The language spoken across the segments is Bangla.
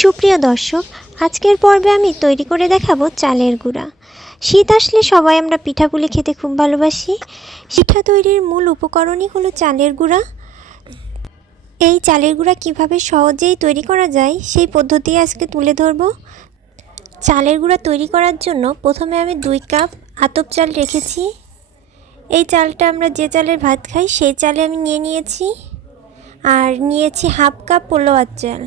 সুপ্রিয় দর্শক, আজকের পর্বে আমি তৈরি করে দেখাবো চালের গুঁড়া। শীত আসলে সবাই আমরা পিঠাপুলি খেতে খুব ভালোবাসি। পিঠা তৈরির মূল উপকরণই হলো চালের গুঁড়া। এই চালের গুঁড়া কীভাবে সহজেই তৈরি করা যায়, সেই পদ্ধতি আজকে তুলে ধরবো। চালের গুঁড়া তৈরি করার জন্য প্রথমে আমি দুই কাপ আতপ চাল রেখেছি। এই চালটা আমরা যে চালের ভাত খাই, সেই চালে আমি নিয়ে নিয়েছি। আর নিয়েছি হাফ কাপ পোলোয়ার চাল।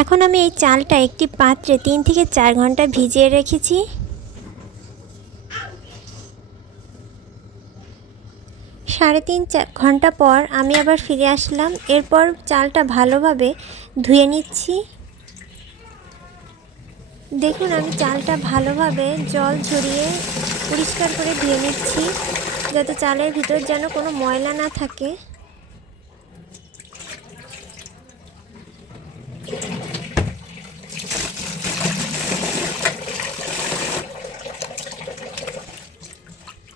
এখন আমি এই চালটা একটি পাত্রে তিন থেকে চার ঘণ্টা ভিজিয়ে রেখেছি। সাড়ে তিন ঘণ্টা পর আমি আবার ফিরে আসলাম। এরপর চালটা ভালোভাবে ধুয়ে নিচ্ছি। দেখুন, আমি চালটা ভালোভাবে জল ঝরিয়ে পরিষ্কার করে ধুয়ে নিচ্ছি, যাতে চালের ভিতর যেন কোনো ময়লা না থাকে।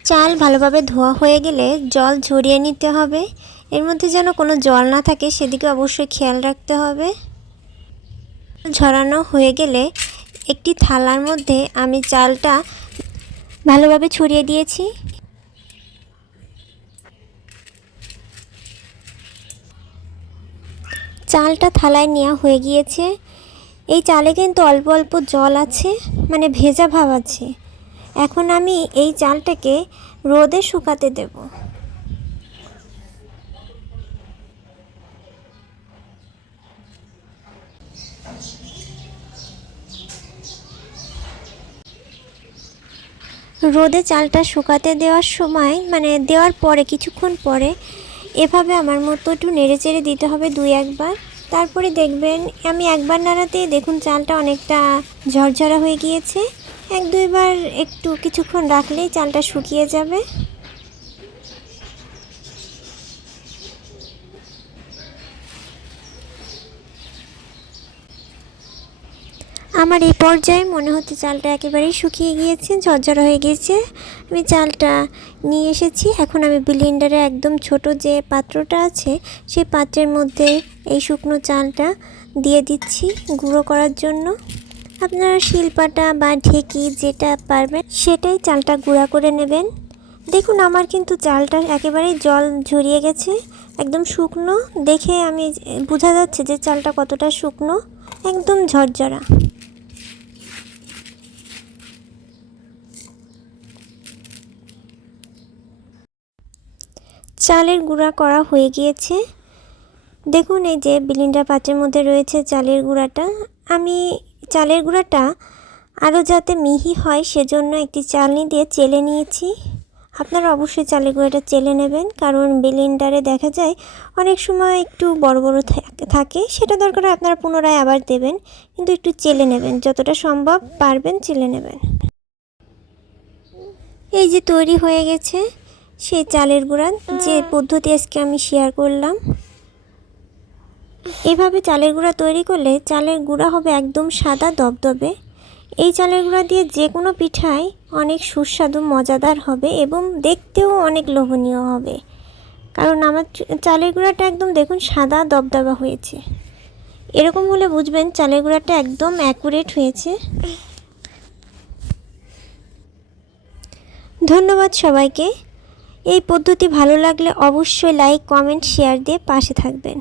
চাল ভালোভাবে ধোয়া হয়ে গেলে জল ঝরিয়ে নিতে হবে। এর মধ্যে যেন কোনো জল না থাকে, সেদিকে অবশ্যই খেয়াল রাখতে হবে। ঝরানো হয়ে গেলে একটি থালার মধ্যে আমি চালটা ভালোভাবে ছড়িয়ে দিয়েছি। চালটা থালায় নেওয়া হয়ে গিয়েছে। এই চালে কিন্তু অল্প অল্প জল আছে মানে ভেজা ভাব আছে। এখন আমি এই চালটাকে রোদে শুকাতে দেব। রোদে চালটা শুকাতে দেওয়ার সময় মানে দেওয়ার পরে, কিছুক্ষণ পরে, এভাবে আমার মতো একটু নেড়ে চেড়ে দিতে হবে দুই একবার। তারপরে দেখবেন, আমি একবার নাড়াতে দেখুন চালটা অনেকটা ঝরঝরা হয়ে গিয়েছে। এক দুইবার একটু কিছুক্ষণ রাখলেই চালটা শুকিয়ে যাবে। আমার এই পর্যায়ে মনে হচ্ছে চালটা একেবারেই শুকিয়ে গিয়েছে, ঝরঝরা হয়ে গিয়েছে। আমি চালটা নিয়ে এসেছি। এখন আমি ব্লিন্ডারে একদম ছোট যে পাত্রটা আছে, সেই পাত্রের মধ্যে এই শুকনো চালটা দিয়ে দিচ্ছি গুঁড়ো করার জন্য। আপনারা শিলপাটা বা ঢেকি যেটা পারবেন, সেটাই চালটা গুঁড়া করে নেবেন। দেখুন, আমার কিন্তু চালটা একেবারেই জল ঝরিয়ে গেছে, একদম শুকনো। দেখে আমি বোঝা যাচ্ছে যে চালটা কতটা শুকনো, একদম ঝরঝরা। চালের গুঁড়া করা হয়ে গিয়েছে। দেখুন এই যে বিলিন্ডার পাত্রের মধ্যে রয়েছে চালের গুঁড়াটা। আমি চালের গুঁড়াটা আরও যাতে মিহি হয় সেজন্য একটি চালনি দিয়ে চেলে নিয়েছি। আপনারা অবশ্যই চালের গুঁড়াটা চেলে নেবেন, কারণ বিলিন্ডারে দেখা যায় অনেক সময় একটু বড় বড় থাকে, সেটা দরকার আপনারা পুনরায় আবার দেবেন, কিন্তু একটু চেলে নেবেন। যতটা সম্ভব পারবেন চেলে নেবেন। এই যে তৈরি হয়ে গেছে। সেই চালের গুঁড়া যে পদ্ধতি আজকে আমি শেয়ার করলাম। এভাবে চালের গুঁড়া তৈরি করলে চালের গুঁড়া হবে একদম সাদা দবদবে। এই চালের গুঁড়া দিয়ে যে কোনো পিঠাই অনেক সুস্বাদু, মজাদার হবে এবং দেখতেও অনেক লোভনীয় হবে। কারণ আমার চালের গুঁড়াটা একদম দেখুন সাদা দবদবা হয়েছে। এরকম হলে বুঝবেন চালের গুঁড়াটা একদম অ্যাকুরেট হয়েছে। ধন্যবাদ সবাইকে। এই পদ্ধতি ভালো লাগলে অবশ্যই লাইক কমেন্ট শেয়ার দিয়ে পাশে থাকবেন।